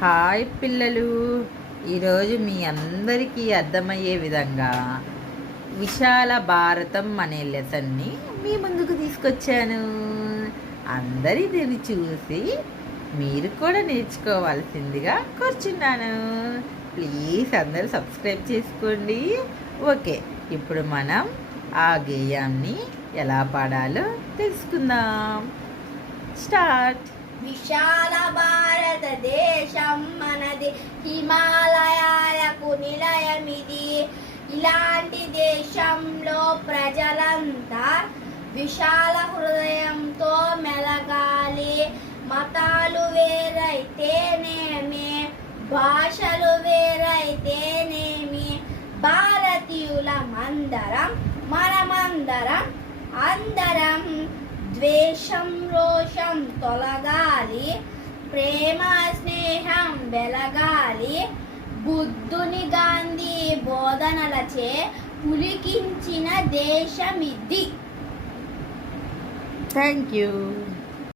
Hi పిల్లలు, ఈరోజు మీ అందరికీ అర్థమయ్యే విధంగా విశాల భారతం అనే లెసన్ని మీ ముందుకు తీసుకొచ్చాను. అందరి దీన్ని చూసి మీరు కూడా నేర్చుకోవాల్సిందిగా కూర్చున్నాను. ప్లీజ్ అందరూ సబ్స్క్రైబ్ చేసుకోండి. ఓకే, ఇప్పుడు మనం ఆ గేయాన్ని ఎలా పాడాలో తెలుసుకుందాం. స్టార్ట్. విశాల భారతదేశం మనది, హిమాలయాలకు నిలయమిది. ఇలాంటి దేశంలో ప్రజలంతా విశాల హృదయంతో మెలగాలి. మతాలు వేరైతేనేమి, భాషలు వేరైతేనేమి, భారతీయులమందరం మనమందరం అందరం. ద్వేషం రోషం తొలగాలి, ప్రేమ స్నేహం వెలగాలి. బుద్ధుని గాంధీ బోధనలచే పులికించిన దేశమిది. Thank you.